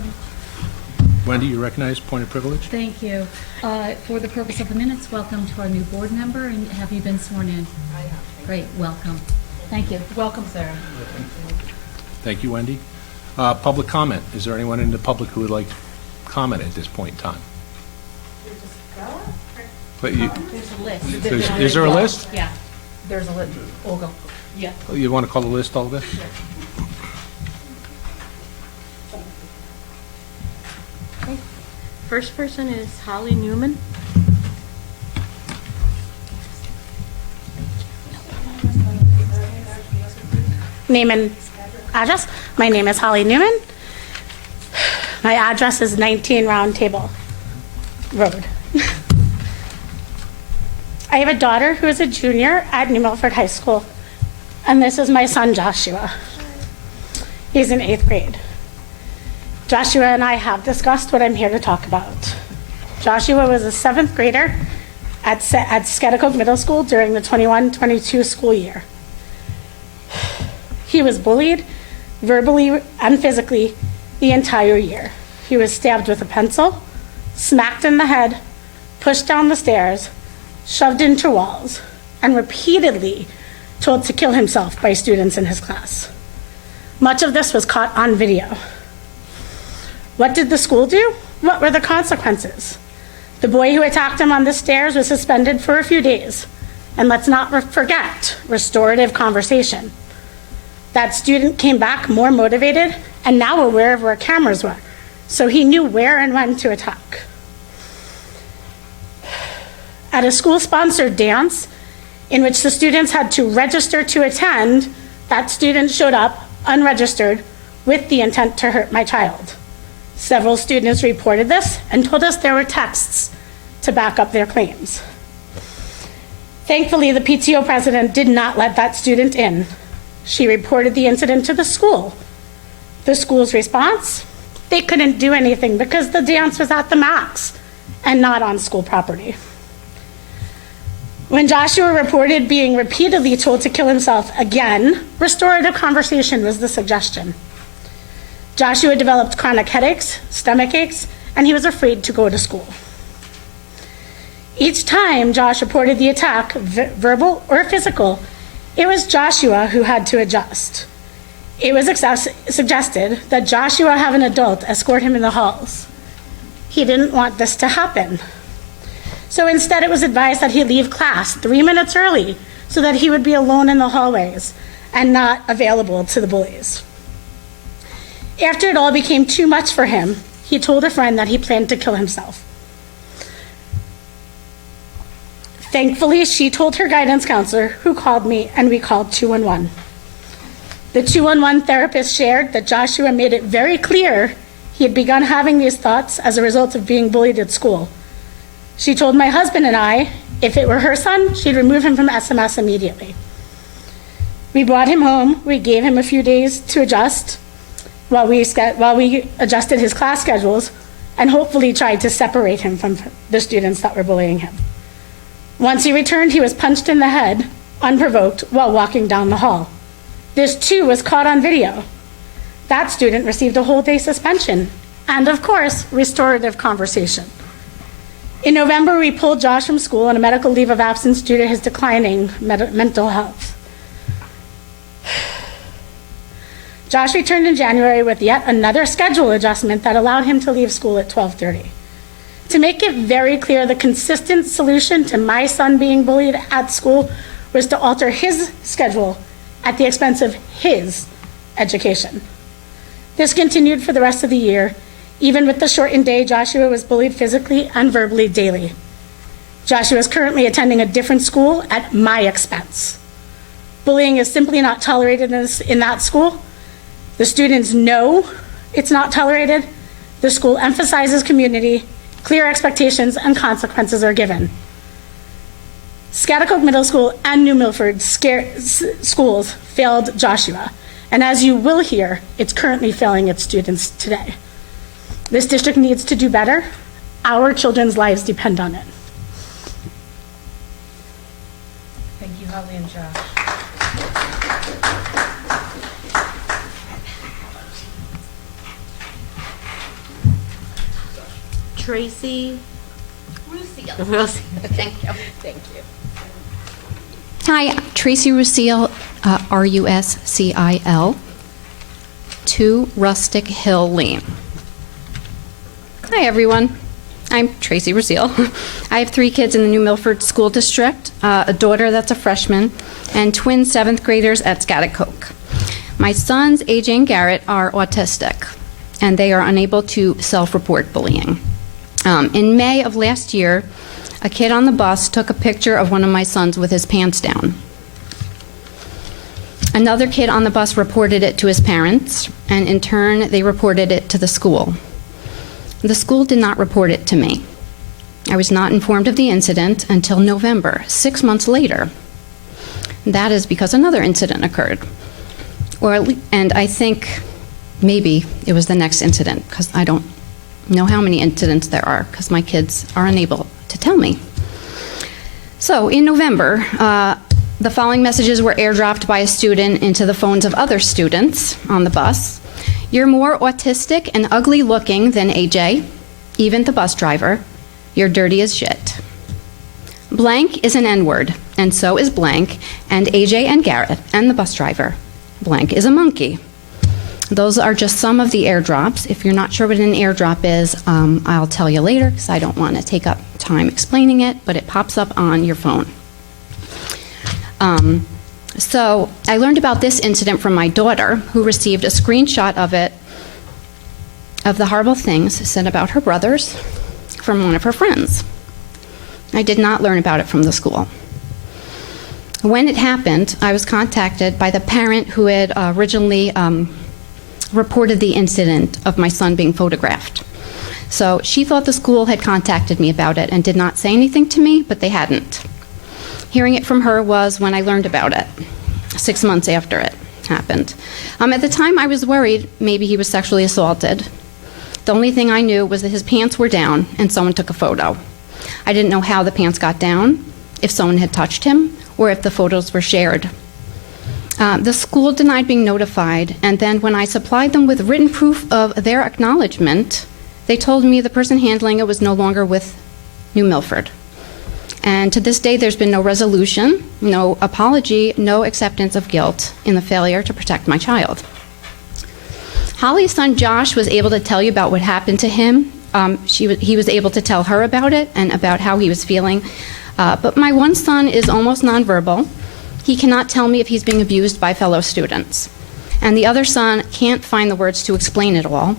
privilege. Wendy, you recognize point of privilege? Thank you. For the purpose of the minutes, welcome to our new board member, and have you been sworn in? I have. Great, welcome. Thank you. Welcome, Sarah. Thank you, Wendy. Public comment. Is there anyone in the public who would like to comment at this point in time? But you, There's a list. is there a list? Yeah. There's a list. Olga. Yeah. You want to call the list, Olga? Okay. First person is Holly Newman. Name and address. My name is Holly Newman. My address is 19 Round Table Road. I have a daughter who is a junior at New Milford High School, and this is my son Joshua. He's in 8th grade. Joshua and I have discussed what I'm here to talk about. Joshua was a 7th grader at Skedikoke Middle School during the 21-22 school year. He was bullied verbally and physically the entire year. He was stabbed with a pencil, smacked in the head, pushed down the stairs, shoved into walls, and repeatedly told to kill himself by students in his class. Much of this was caught on video. What did the school do? What were the consequences? The boy who attacked him on the stairs was suspended for a few days. And let's not forget restorative conversation. That student came back more motivated and now aware of where cameras were, so he knew where and when to attack. At a school-sponsored dance, in which the students had to register to attend, that student showed up unregistered with the intent to hurt my child. Several students reported this and told us there were texts to back up their claims. Thankfully, the PTO president did not let that student in. She reported the incident to the school. The school's response? They couldn't do anything because the dance was at the max and not on school property. When Joshua reported being repeatedly told to kill himself again, restorative conversation was the suggestion. Joshua developed chronic headaches, stomach aches, and he was afraid to go to school. Each time Josh reported the attack, verbal or physical, it was Joshua who had to adjust. It was suggested that Joshua have an adult escort him in the halls. He didn't want this to happen. So instead it was advised that he leave class 3 minutes early so that he would be alone in the hallways and not available to the bullies. After it all became too much for him, he told a friend that he planned to kill himself. Thankfully, she told her guidance counselor, who called me, and we called 211. The 211 therapist shared that Joshua made it very clear he had begun having these thoughts as a result of being bullied at school. She told my husband and I, if it were her son, she'd remove him from SMS immediately. We brought him home. We gave him a few days to adjust while we adjusted his class schedules and hopefully tried to separate him from the students that were bullying him. Once he returned, he was punched in the head, unprovoked, while walking down the hall. This too was caught on video. That student received a whole day suspension and, of course, restorative conversation. In November, we pulled Josh from school on a medical leave of absence due to his declining mental health. Josh returned in January with yet another schedule adjustment that allowed him to leave school at 12:30. To make it very clear, the consistent solution to my son being bullied at school was to alter his schedule at the expense of his education. This continued for the rest of the year. Even with the shortened day, Joshua was bullied physically and verbally daily. Joshua is currently attending a different school at my expense. Bullying is simply not tolerated in that school. The students know it's not tolerated. The school emphasizes community, clear expectations, and consequences are given. Skedikoke Middle School and New Milford schools failed Joshua, and as you will hear, it's currently failing its students today. This district needs to do better. Our children's lives depend on it. Thank you, Holly and Josh. Tracy Rusil. Rosie. Thank you. Thank you. Hi, Tracy Rusil, Ruscil, 2 Rustic Hill Lane. Hi, everyone. I'm Tracy Rusil. I have 3 kids in the New Milford School District, a daughter that's a freshman, and twin 7th graders at Scatticoke. My sons, AJ and Garrett, are autistic, and they are unable to self-report bullying. In May of last year, a kid on the bus took a picture of one of my sons with his pants down. Another kid on the bus reported it to his parents, and in turn, they reported it to the school. The school did not report it to me. I was not informed of the incident until November, 6 months later. That is because another incident occurred. And I think maybe it was the next incident, because I don't know how many incidents there are, because my kids are unable to tell me. So in November, the following messages were airdropped by a student into the phones of other students on the bus. You're more autistic and ugly looking than AJ, even the bus driver. You're dirty as shit. Blank is an N-word, and so is blank, and AJ and Garrett, and the bus driver. Blank is a monkey. Those are just some of the airdrops. If you're not sure what an airdrop is, I'll tell you later, because I don't want to take up time explaining it, but it pops up on your phone. So I learned about this incident from my daughter, who received a screenshot of it, of the horrible things said about her brothers from one of her friends. I did not learn about it from the school. When it happened, I was contacted by the parent who had originally reported the incident of my son being photographed. So she thought the school had contacted me about it and did not say anything to me, but they hadn't. Hearing it from her was when I learned about it, 6 months after it happened. At the time, I was worried maybe he was sexually assaulted. The only thing I knew was that his pants were down and someone took a photo. I didn't know how the pants got down, if someone had touched him, or if the photos were shared. The school denied being notified, and then when I supplied them with written proof of their acknowledgement, they told me the person handling it was no longer with New Milford. And to this day, there's been no resolution, no apology, no acceptance of guilt in the failure to protect my child. Holly's son Josh was able to tell you about what happened to him. He was able to tell her about it and about how he was feeling. But my one son is almost nonverbal. He cannot tell me if he's being abused by fellow students. And the other son can't find the words to explain it all.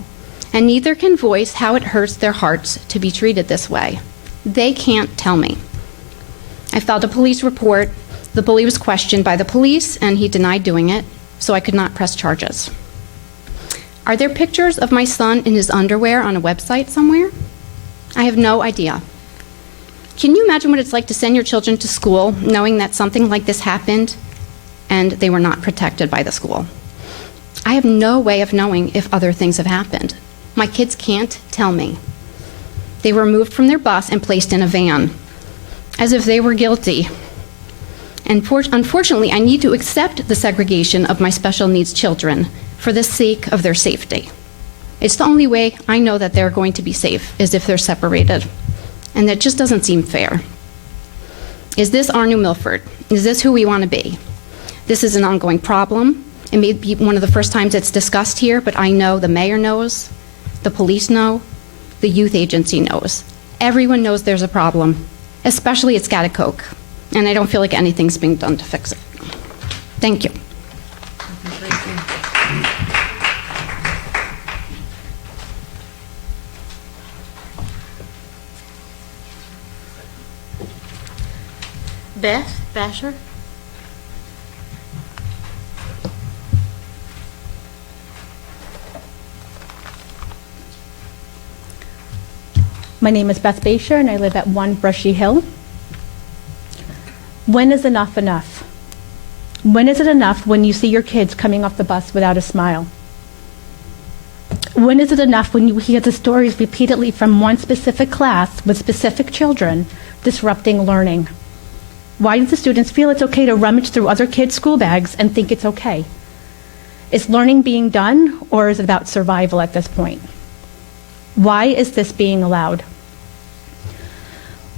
And neither can voice how it hurts their hearts to be treated this way. They can't tell me. I filed a police report. The bully was questioned by the police, and he denied doing it, so I could not press charges. Are there pictures of my son in his underwear on a website somewhere? I have no idea. Can you imagine what it's like to send your children to school knowing that something like this happened and they were not protected by the school? I have no way of knowing if other things have happened. My kids can't tell me. They were moved from their bus and placed in a van, as if they were guilty. And unfortunately, I need to accept the segregation of my special needs children for the sake of their safety. It's the only way I know that they're going to be safe, is if they're separated. And that just doesn't seem fair. Is this our New Milford? Is this who we want to be? This is an ongoing problem. It may be one of the first times it's discussed here, but I know the mayor knows, the police know, the youth agency knows. Everyone knows there's a problem, especially at Scatticoke, and I don't feel like anything's being done to fix it. Thank you. Beth Basher? My name is Beth Basher, and I live at 1 Brushy Hill. When is enough enough? When is it enough when you see your kids coming off the bus without a smile? When is it enough when you hear the stories repeatedly from one specific class with specific children disrupting learning? Why do the students feel it's okay to rummage through other kids' school bags and think it's okay? Is learning being done, or is it about survival at this point? Why is this being allowed?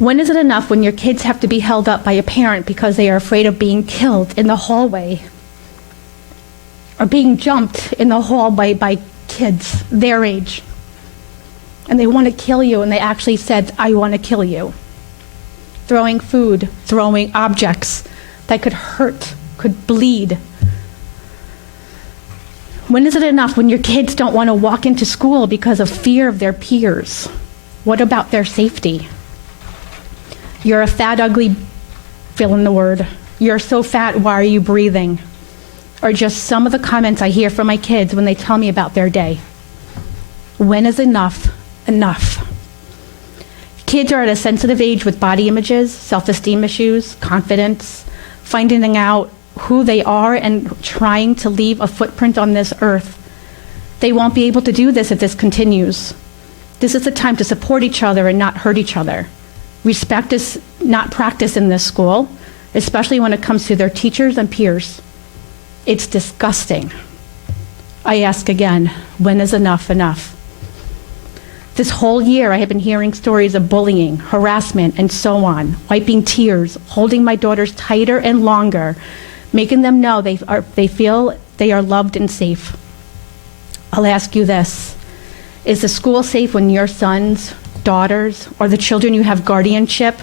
When is it enough when your kids have to be held up by a parent because they are afraid of being killed in the hallway? Or being jumped in the hallway by kids their age? And they want to kill you, and they actually said, I want to kill you. Throwing food, throwing objects that could hurt, could bleed. When is it enough when your kids don't want to walk into school because of fear of their peers? What about their safety? You're a fat, ugly, fill in the word. You're so fat, why are you breathing? Or just some of the comments I hear from my kids when they tell me about their day. When is enough enough? Kids are at a sensitive age with body images, self-esteem issues, confidence, finding out who they are and trying to leave a footprint on this earth. They won't be able to do this if this continues. This is the time to support each other and not hurt each other. Respect is not practiced in this school, especially when it comes to their teachers and peers. It's disgusting. I ask again, when is enough enough? This whole year I have been hearing stories of bullying, harassment, and so on, wiping tears, holding my daughters tighter and longer, making them know they feel they are loved and safe. I'll ask you this. Is the school safe when your sons, daughters, or the children you have guardianship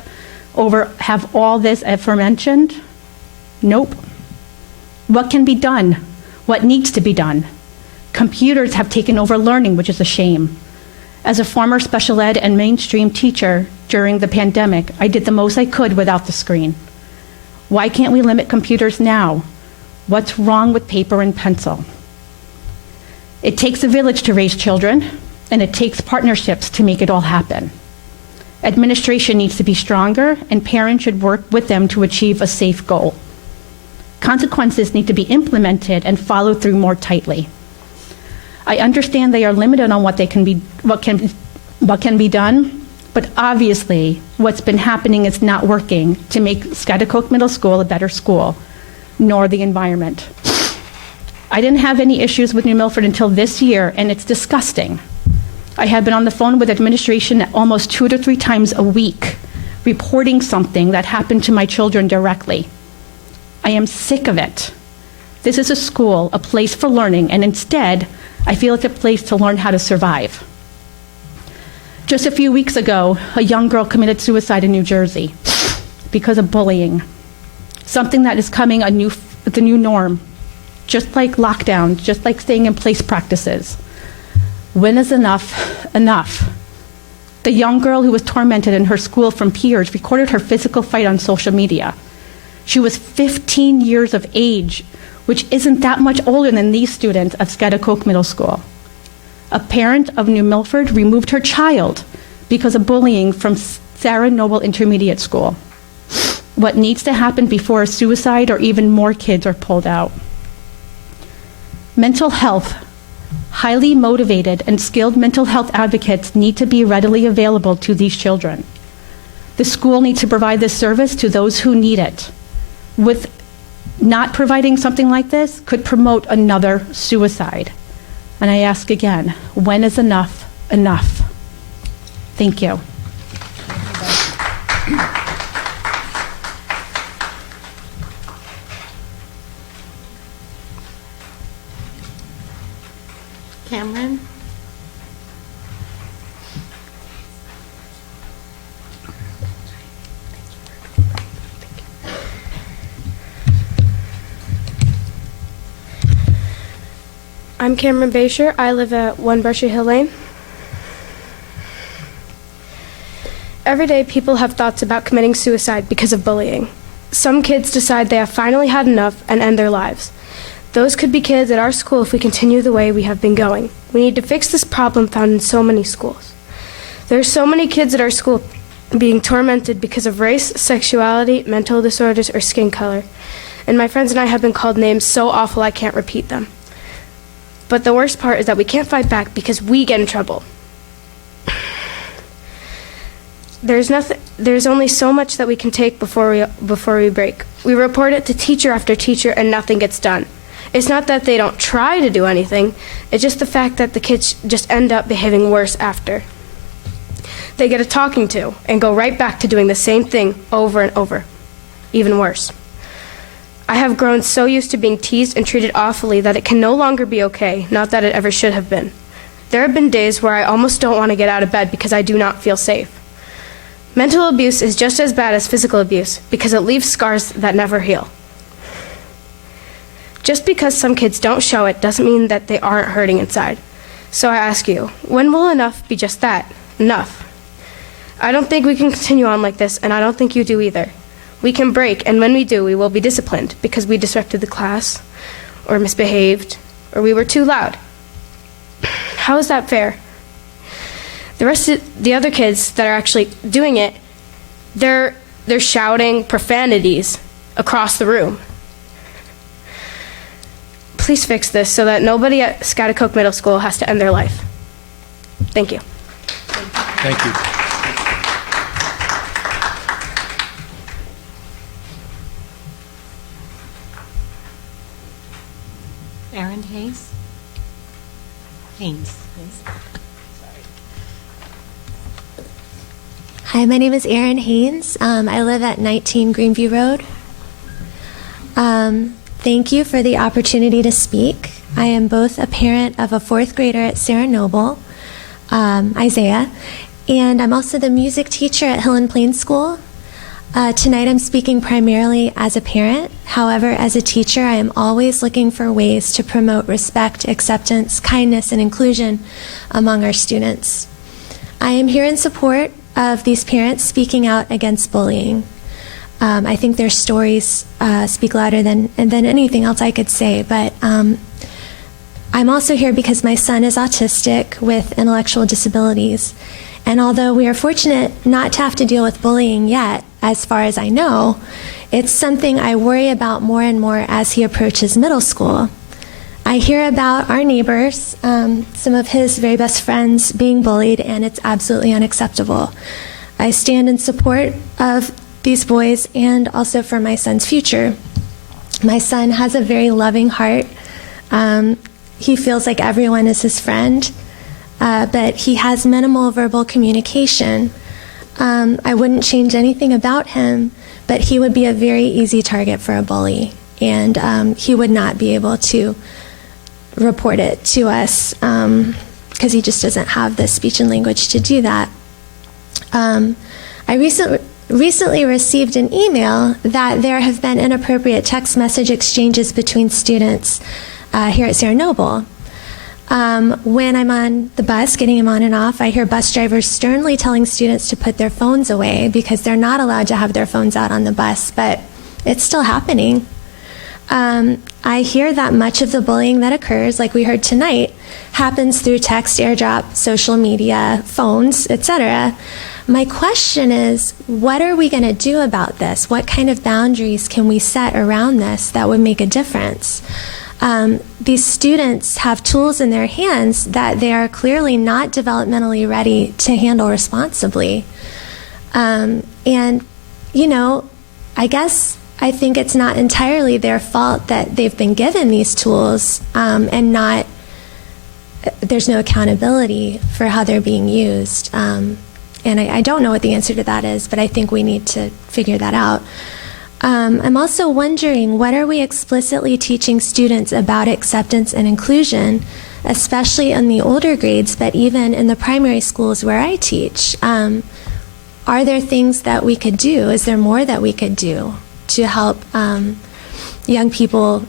over have all this aforementioned? Nope. What can be done? What needs to be done? Computers have taken over learning, which is a shame. As a former special ed and mainstream teacher during the pandemic, I did the most I could without the screen. Why can't we limit computers now? What's wrong with paper and pencil? It takes a village to raise children, and it takes partnerships to make it all happen. Administration needs to be stronger, and parents should work with them to achieve a safe goal. Consequences need to be implemented and followed through more tightly. I understand they are limited on what can be done, but obviously what's been happening is not working to make Schaghticoke Middle School a better school, nor the environment. I didn't have any issues with New Milford until this year, and it's disgusting. I have been on the phone with administration almost 2 to 3 times a week, reporting something that happened to my children directly. I am sick of it. This is a school, a place for learning, and instead, I feel it's a place to learn how to survive. Just a few weeks ago, a young girl committed suicide in New Jersey because of bullying, something that is coming the new norm, just like lockdown, just like staying in place practices. When is enough enough? The young girl who was tormented in her school from peers recorded her physical fight on social media. She was 15 years of age, which isn't that much older than these students at Schaghticoke Middle School. A parent of New Milford removed her child because of bullying from Sarah Noble Intermediate School. What needs to happen before a suicide or even more kids are pulled out? Mental health. Highly motivated and skilled mental health advocates need to be readily available to these children. The school needs to provide this service to those who need it. With not providing something like this could promote another suicide. And I ask again, when is enough enough? Thank you. Cameron? I'm Cameron Basher. I live at 1 Brushy Hill Lane. Every day people have thoughts about committing suicide because of bullying. Some kids decide they have finally had enough and end their lives. Those could be kids at our school if we continue the way we have been going. We need to fix this problem found in so many schools. There are so many kids at our school being tormented because of race, sexuality, mental disorders, or skin color. And my friends and I have been called names so awful I can't repeat them. But the worst part is that we can't fight back because we get in trouble. There's only so much that we can take before we break. We report it to teacher after teacher and nothing gets done. It's not that they don't try to do anything, it's just the fact that the kids just end up behaving worse after. They get a talking to and go right back to doing the same thing over and over. Even worse. I have grown so used to being teased and treated awfully that it can no longer be okay, not that it ever should have been. There have been days where I almost don't want to get out of bed because I do not feel safe. Mental abuse is just as bad as physical abuse because it leaves scars that never heal. Just because some kids don't show it doesn't mean that they aren't hurting inside. So I ask you, when will enough be just that? Enough. I don't think we can continue on like this, and I don't think you do either. We can break, and when we do, we will be disciplined because we disrupted the class, or misbehaved, or we were too loud. How is that fair? The rest of the other kids that are actually doing it, they're shouting profanities across the room. Please fix this so that nobody at Schaghticoke Middle School has to end their life. Thank you. Thank you. Erin Haynes? Haynes, please. Hi, my name is Erin Haynes. I live at 19 Greenview Road. Thank you for the opportunity to speak. I am both a parent of a fourth grader at Sarah Noble, Isaiah, and I'm also the music teacher at Hill and Plain School. Tonight I'm speaking primarily as a parent. However, as a teacher, I am always looking for ways to promote respect, acceptance, kindness, and inclusion among our students. I am here in support of these parents speaking out against bullying. I think their stories speak louder than anything else I could say, but I'm also here because my son is autistic with intellectual disabilities. And although we are fortunate not to have to deal with bullying yet, as far as I know, it's something I worry about more and more as he approaches middle school. I hear about our neighbors, some of his very best friends being bullied, and it's absolutely unacceptable. I stand in support of these boys and also for my son's future. My son has a very loving heart. He feels like everyone is his friend, but he has minimal verbal communication. I wouldn't change anything about him, but he would be a very easy target for a bully, and he would not be able to report it to us because he just doesn't have the speech and language to do that. I recently received an email that there have been inappropriate text message exchanges between students here at Sarah Noble. When I'm on the bus, getting him on and off, I hear bus drivers sternly telling students to put their phones away because they're not allowed to have their phones out on the bus, but it's still happening. I hear that much of the bullying that occurs, like we heard tonight, happens through text, airdrop, social media, phones, etc. My question is, what are we going to do about this? What kind of boundaries can we set around this that would make a difference? These students have tools in their hands that they are clearly not developmentally ready to handle responsibly. And, you know, I think it's not entirely their fault that they've been given these tools and there's no accountability for how they're being used. And I don't know what the answer to that is, but I think we need to figure that out. I'm also wondering, what are we explicitly teaching students about acceptance and inclusion, especially in the older grades, but even in the primary schools where I teach? Are there things that we could do? Is there more that we could do to help young people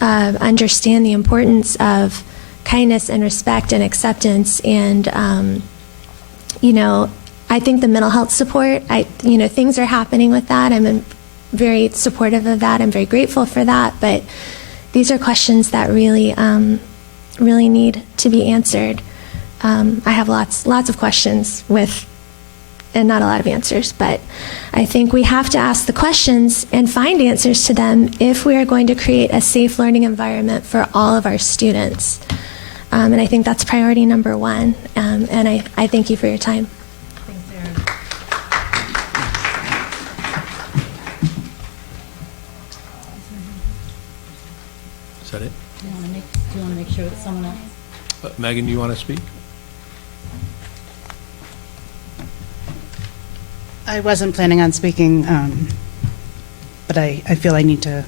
understand the importance of kindness and respect and acceptance? And, you know, I think the mental health support, things are happening with that. I'm very supportive of that. I'm very grateful for that. But these are questions that really, really need to be answered. I have lots of questions and not a lot of answers. But I think we have to ask the questions and find answers to them if we are going to create a safe learning environment for all of our students. And I think that's priority number one. And I thank you for your time. Thanks, Erin. Is that it? Do you want to make sure that someone else? Megan, do you want to speak? I wasn't planning on speaking, but I feel I need to.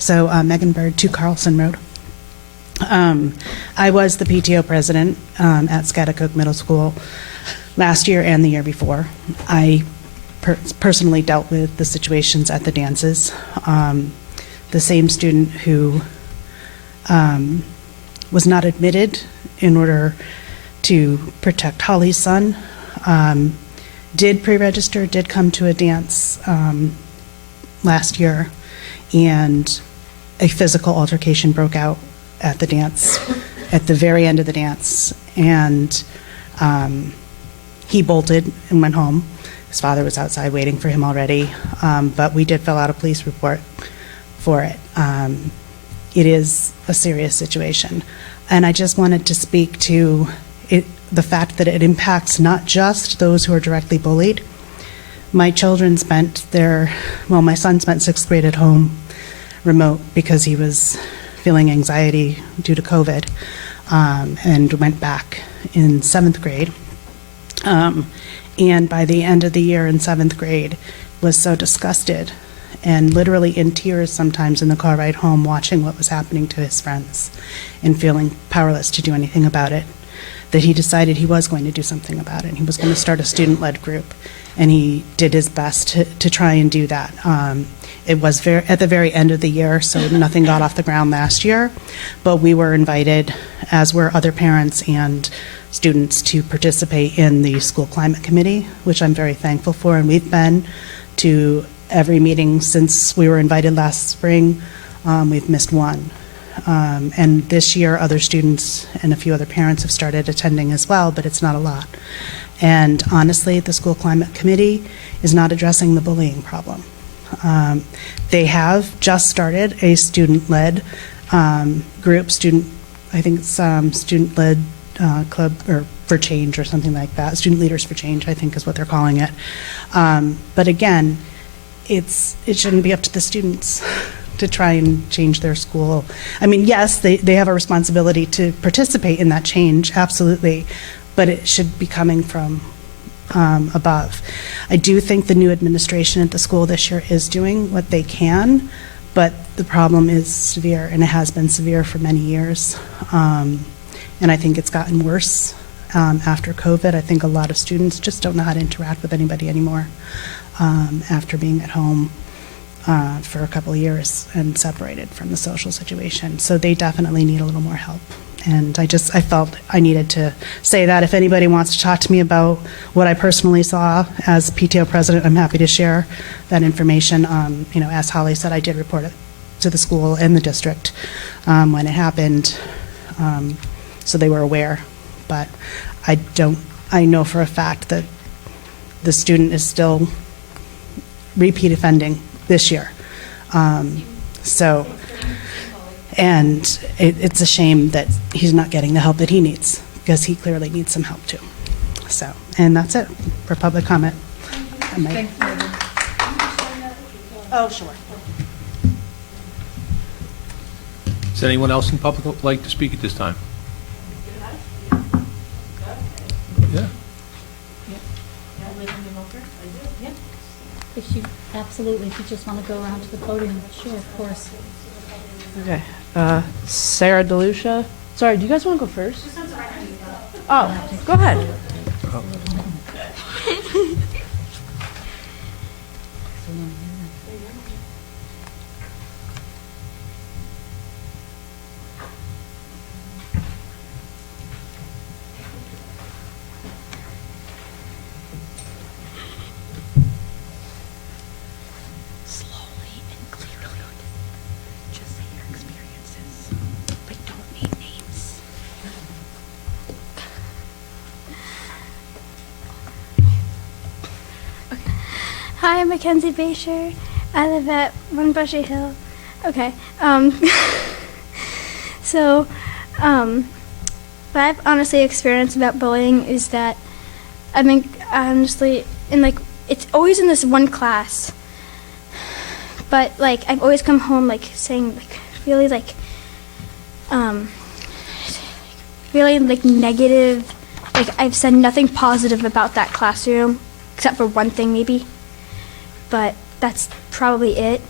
So, Megan Bird, 2 Carlson Road. I was the PTO president at Scotticoke Middle School last year and the year before. I personally dealt with the situations at the dances. The same student who was not admitted in order to protect Holly's son did pre-register, did come to a dance last year, and a physical altercation broke out at the dance, at the very end of the dance, and he bolted and went home. His father was outside waiting for him already, but we did fill out a police report for it. It is a serious situation, and I just wanted to speak to it, the fact that it impacts not just those who are directly bullied. My children spent my son spent 6th grade at home remote because he was feeling anxiety due to COVID, and went back in 7th grade. And by the end of the year in 7th grade, was so disgusted and literally in tears sometimes in the car ride home, watching what was happening to his friends and feeling powerless to do anything about it, that he decided he was going to do something about it. He was going to start a student-led group, and he did his best to try and do that. It was at the very end of the year, so nothing got off the ground last year, but we were invited, as were other parents and students, to participate in the school climate committee, which I'm very thankful for, and we've been to every meeting since we were invited last spring. We've missed one. And this year, other students and a few other parents have started attending as well, but it's not a lot. And honestly, the school climate committee is not addressing the bullying problem. They have just started a student-led group, I think it's student-led club or for change or something like that. Student Leaders for Change, I think, is what they're calling it. But again, it shouldn't be up to the students to try and change their school. I mean, yes, they have a responsibility to participate in that change, absolutely, but it should be coming from above. I do think the new administration at the school this year is doing what they can, but the problem is severe, and it has been severe for many years. And I think it's gotten worse after COVID. I think a lot of students just don't know how to interact with anybody anymore after being at home for a couple of years and separated from the social situation. So they definitely need a little more help. And I felt I needed to say that. If anybody wants to talk to me about what I personally saw as PTO president, I'm happy to share that information. As Holly said, I did report it to the school and the district when it happened, so they were aware. But I know for a fact that the student is still repeat offending this year. And it's a shame that he's not getting the help that he needs, because he clearly needs some help too. So, and that's it for public comment. Oh, sure. Does anyone else in public like to speak at this time? Yeah. Absolutely, if you just want to go around to the podium, sure, of course. Okay. Sarah DeLucia. Sorry, do you guys want to go first? Oh, go ahead. Hi, I'm Mackenzie Basher. I live at One Bushy Hill. Okay. What I've honestly experienced about bullying is that I think honestly, it's always in this one class. But I've always come home saying really really negative. I've said nothing positive about that classroom except for one thing maybe. But that's probably it.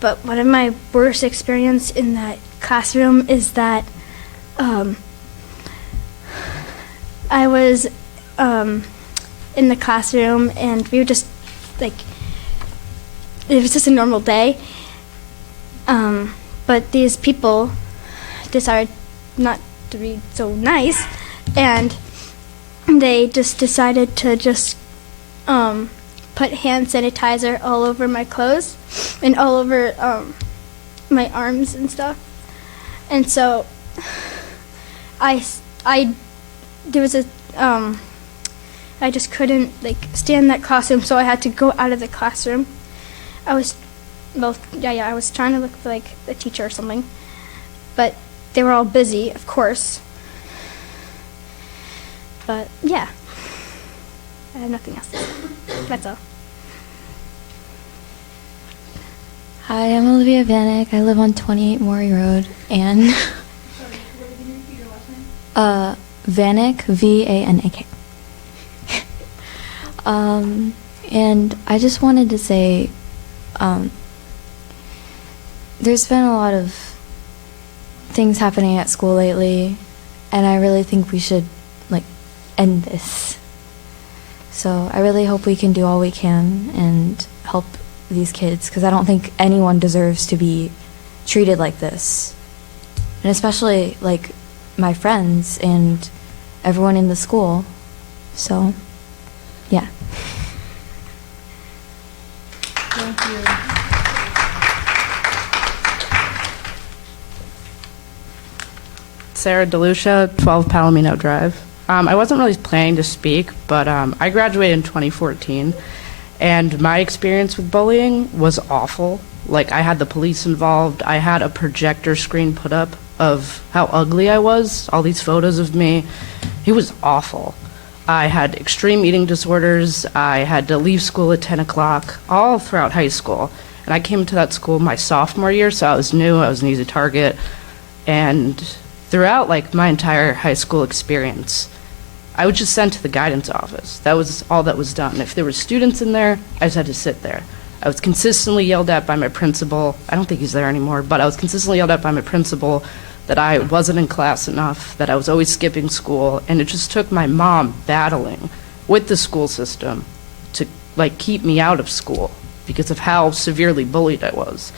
But one of my worst experience in that classroom is that I was in the classroom and we were just like, it was just a normal day. But these people decided not to be so nice, and they just decided to just put hand sanitizer all over my clothes and all over my arms and stuff. And so I just couldn't stand in that classroom, so I had to go out of the classroom. I was trying to look for a teacher or something, but they were all busy, of course. But yeah, I have nothing else to say. That's all. Hi, I'm Olivia Vanek. I live on 28 Maury Road, and Vanek, V-A-N-A-K. And I just wanted to say, there's been a lot of things happening at school lately, and I really think we should end this. So I really hope we can do all we can and help these kids, because I don't think anyone deserves to be treated like this, and especially my friends and everyone in the school. So yeah. Thank you. Sarah DeLucia, 12 Palomino Drive. I wasn't really planning to speak, but I graduated in 2014, and my experience with bullying was awful. I had the police involved. I had a projector screen put up of how ugly I was, all these photos of me. It was awful. I had extreme eating disorders. I had to leave school at 10 o'clock, all throughout high school. And I came to that school my sophomore year, so I was new, I was an easy target. And throughout my entire high school experience, I was just sent to the guidance office. That was all that was done. If there were students in there, I just had to sit there. I was consistently yelled at by my principal. I don't think he's there anymore, but I was consistently yelled at by my principal that I wasn't in class enough, that I was always skipping school, and it just took my mom battling with the school system to keep me out of school because of how severely bullied I was.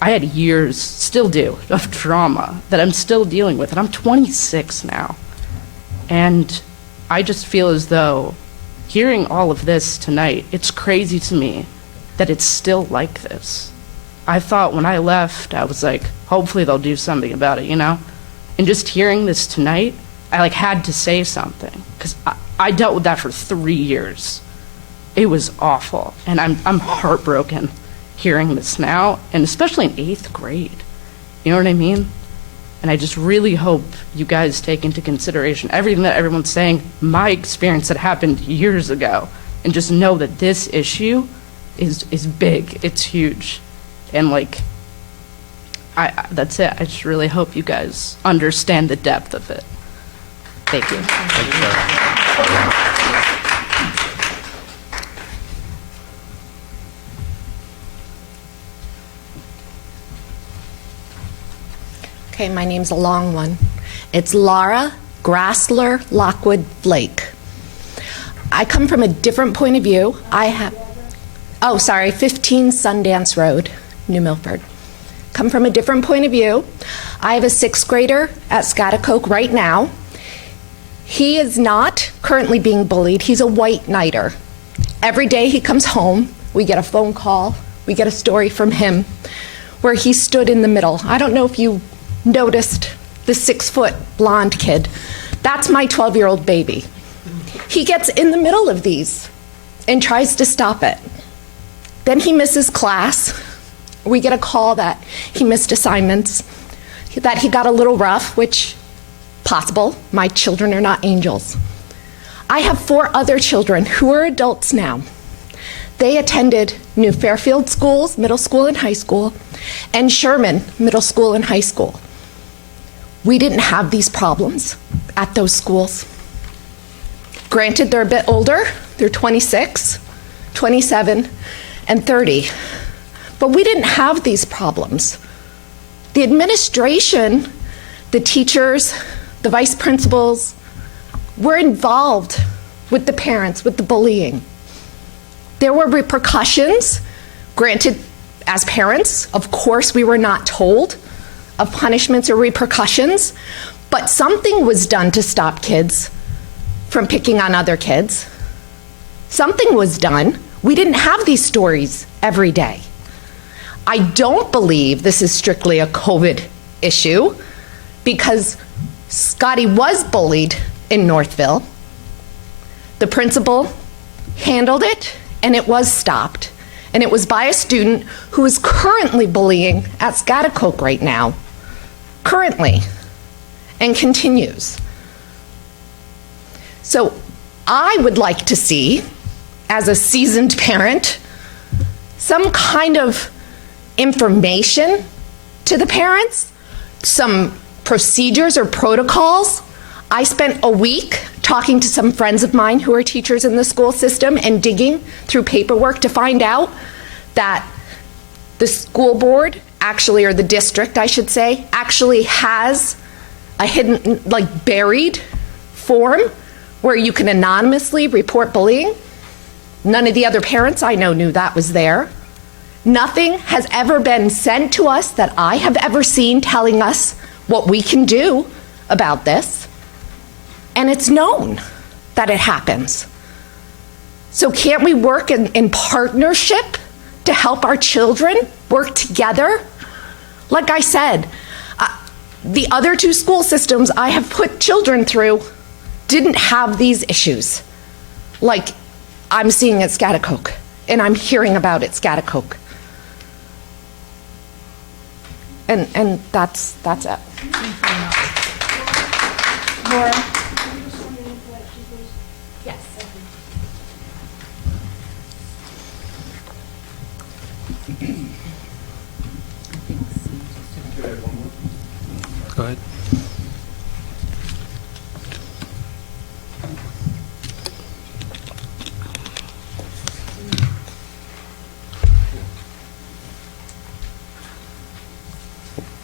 I had years, still do, of trauma that I'm still dealing with, and I'm 26 now. And I just feel as though hearing all of this tonight, it's crazy to me that it's still like this. I thought when I left, I was like, hopefully they'll do something about it, you know? And just hearing this tonight, I had to say something, because I dealt with that for 3 years. It was awful, and I'm heartbroken hearing this now, and especially in 8th grade. You know what I mean? And I just really hope you guys take into consideration everything that everyone's saying, my experience that happened years ago, and just know that this issue is big, it's huge. And that's it. I just really hope you guys understand the depth of it. Thank you. Thank you, Okay, my name's a long one. It's Laura Grassler Lockwood Blake. I come from a different point of view. 15 Sundance Road, New Milford. Come from a different point of view. I have a 6th grader at Schaghticoke right now. He is not currently being bullied. He's a white knighter. Every day he comes home, we get a phone call, we get a story from him where he stood in the middle. I don't know if you noticed the 6-foot blonde kid. That's my 12-year-old baby. He gets in the middle of these and tries to stop it. Then he misses class. We get a call that he missed assignments, that he got a little rough, which possible. My children are not angels. I have 4 other children who are adults now. They attended New Fairfield schools, middle school and high school, and Sherman Middle School and high school. We didn't have these problems at those schools. Granted, they're a bit older, They're 26, 27, and 30. But we didn't have these problems. The administration, the teachers, the vice principals were involved with the parents, with the bullying. There were repercussions. Granted, as parents, of course, we were not told of punishments or repercussions, but something was done to stop kids from picking on other kids. Something was done. We didn't have these stories every day. I don't believe this is strictly a COVID issue because Scotty was bullied in Northville. The principal handled it and it was stopped. And it was by a student who is currently bullying at Schaghticoke right now. Currently. And continues. So I would like to see, as a seasoned parent, some kind of information to the parents, some procedures or protocols. I spent a week talking to some friends of mine who are teachers in the school system and digging through paperwork to find out that the school board actually, or the district, I should say, actually has a hidden, like buried form where you can anonymously report bullying. None of the other parents I know knew that was there. Nothing has ever been sent to us that I have ever seen telling us what we can do about this. And it's known that it happens. So can't we work in partnership to help our children work together? Like I said, the other two school systems I have put children through didn't have these issues like I'm seeing at Schaghticoke and I'm hearing about at Schaghticoke. And that's it. Laura? Go ahead.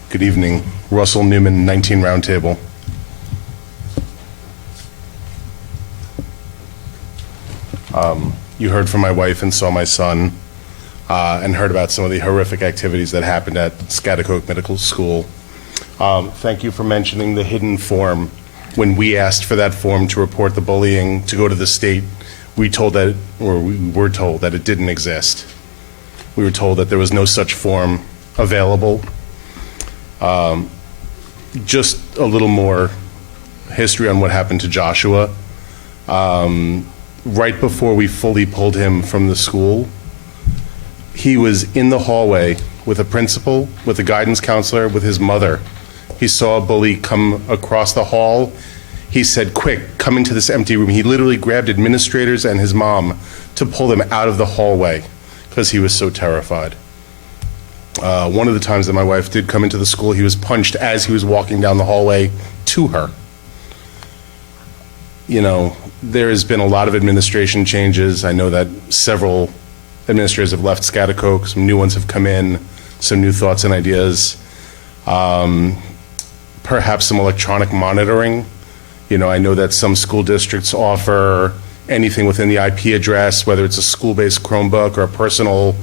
Good evening. Russell Newman, 19 Roundtable. You heard from my wife and saw my son and heard about some of the horrific activities that happened at Schaghticoke Medical School. Thank you for mentioning the hidden form. When we asked for that form to report the bullying to go to the state, we were told that it didn't exist. We were told that there was no such form available. Just a little more history on what happened to Joshua. Right before we fully pulled him from the school, he was in the hallway with a principal, with a guidance counselor, with his mother. He saw a bully come across the hall. He said, "Quick, come into this empty room." He literally grabbed administrators and his mom to pull them out of the hallway because he was so terrified. One of the times that my wife did come into the school, he was punched as he was walking down the hallway to her. You know, there has been a lot of administration changes. I know that several administrators have left Schaghticoke, some new ones have come in, some new thoughts and ideas. Perhaps some electronic monitoring. You know, I know that some school districts offer anything within the IP address, whether it's a school-based Chromebook or a personal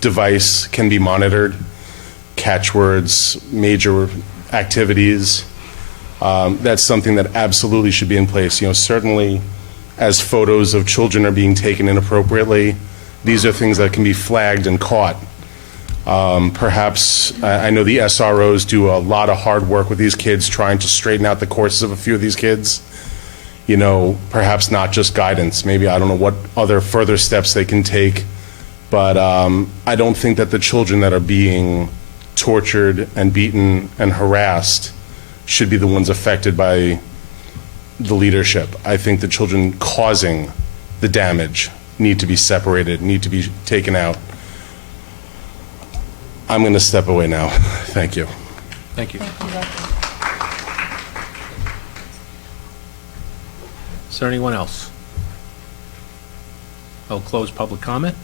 device, can be monitored. Catchwords, major activities. That's something that absolutely should be in place. You know, certainly as photos of children are being taken inappropriately, these are things that can be flagged and caught. Perhaps, I know the SROs do a lot of hard work with these kids, trying to straighten out the courses of a few of these kids. You know, perhaps not just guidance. Maybe, I don't know what other further steps they can take. But I don't think that the children that are being tortured and beaten and harassed should be the ones affected by the leadership. I think the children causing the damage need to be separated, need to be taken out. I'm going to step away now. Thank you. Thank you. Is there anyone else? I'll close public comment.